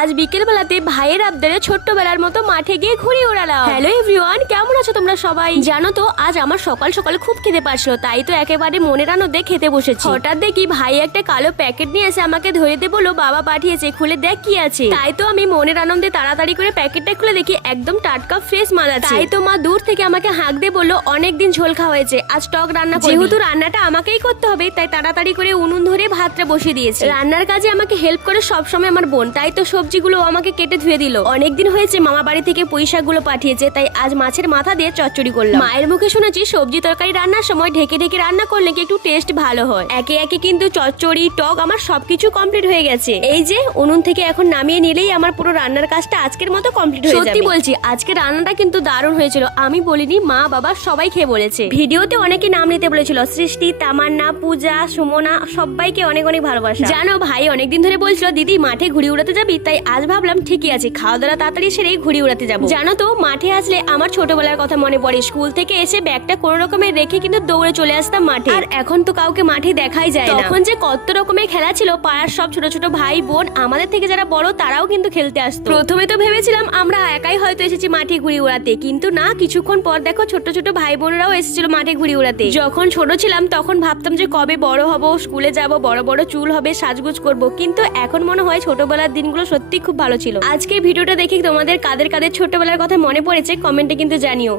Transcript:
আজ বিকেল বেলাতে ভাইয়ের আবদারে ছোট্টবেলার মতো মাঠে গিয়ে ঘুরে ওড়ালাম। হ্যালো এভরিওয়ান, কেমন আছো তোমরা সবাই? জানো তো আজ আমার সকাল সকাল খুব খেতে পারছিল, তাই তো একেবারে মনের আনন্দে খেতে বসেছি। হঠাৎ দেখি ভাই একটা কালো প্যাকেট নিয়ে এসে আমাকে ধরে দিয়ে বললো বাবা পাঠিয়েছে, খুলে দেখ কি আছে। তাই তো আমি মনের আনন্দে তাড়াতাড়ি করে প্যাকেটটা খুলে দেখি একদম টাটকা ফ্রেশ মাছ আছে। তাই তো মা দূর থেকে আমাকে হাঁক দিয়ে বললো অনেকদিন ঝোল খাওয়া হয়েছে, আজ টক রান্না করবি। যেহেতু রান্নাটা আমাকেই করতে হবে তাই তাড়াতাড়ি করে উনুন ধরে ভাতটা বসিয়ে দিয়েছে। রান্নার কাজে আমাকে হেল্প করে সবসময় আমার বোন, তাই তো সবজিগুলো আমাকে কেটে ধুয়ে দিল। অনেকদিন হয়েছে মামা বাড়ি থেকে পুঁই শাকগুলো পাঠিয়েছে, তাই আজ মাছের মাথা দিয়ে চচ্চড়ি করলাম। মায়ের মুখে শুনেছি সবজি তরকারি রান্নার সময় ঢেকে ঢেকে রান্না করলে কি একটু টেস্ট ভালো হয়। একে একে কিন্তু চচ্চড়ি টক আমার সবকিছু কমপ্লিট হয়ে গেছে। এই যে উনুন থেকে এখন নামিয়ে নিলেই আমার পুরো রান্নার কাজটা আজকের মতো কমপ্লিট হয়ে যাবে। সত্যি বলছি আজকে রান্নাটা কিন্তু দারুণ হয়েছিল। আমি বলিনি, মা বাবা সবাই খেয়ে বলেছে। ভিডিওতে অনেকে নাম নিতে বলেছিল, সৃষ্টি, তামান্না, পূজা, সুমনা, সবাইকে অনেক অনেক ভালোবাসা। জানো ভাই অনেকদিন ধরে বলছিল দিদি মাঠে ঘুড়ি উড়াতে যাবি, তাই আজ ভাবলাম ঠিকই আছে, খাওয়া দাওয়া তাড়াতাড়ি সেরে ঘুড়ি উড়াতে যাবো। জানো তো মাঠে আসলে আমার ছোটবেলার কথা মনে পড়ে। স্কুল থেকে এসে ব্যাগটা কোনো রকমের রেখে কিন্তু দৌড়ে চলে আসতাম মাঠে। আর এখন তো কাউকে মাঠে দেখাই যায় না। তখন যে কত রকমের খেলা ছিল, পাড়ার সব ছোট ছোট ভাই বোন, আমাদের থেকে যারা বড় তারাও কিন্তু খেলতে আসতো। প্রথমে তো ভেবেছিলাম আমরা একাই হয়তো এসেছি মাঠে ঘুড়ি উড়াতে, কিন্তু না, কিছুক্ষণ পর দেখো ছোট ছোট ভাই বোনরাও এসেছিল মাঠে ঘুড়ি উড়াতে। যখন ছোট ছিলাম তখন ভাবতাম যে কবে বড় হব, স্কুলে যাব, বড় বড় চুল হবে, সাজগোজ করব, কিন্তু এখন মনে হয় ছোটবেলার দিনগুলো সত্যি খুব ভালো ছিল। আজকে ভিডিওটা দেখে তোমাদের কাদের কাদের ছোটবেলার কথা মনে পড়েছে কমেন্টে কিন্তু জানিও।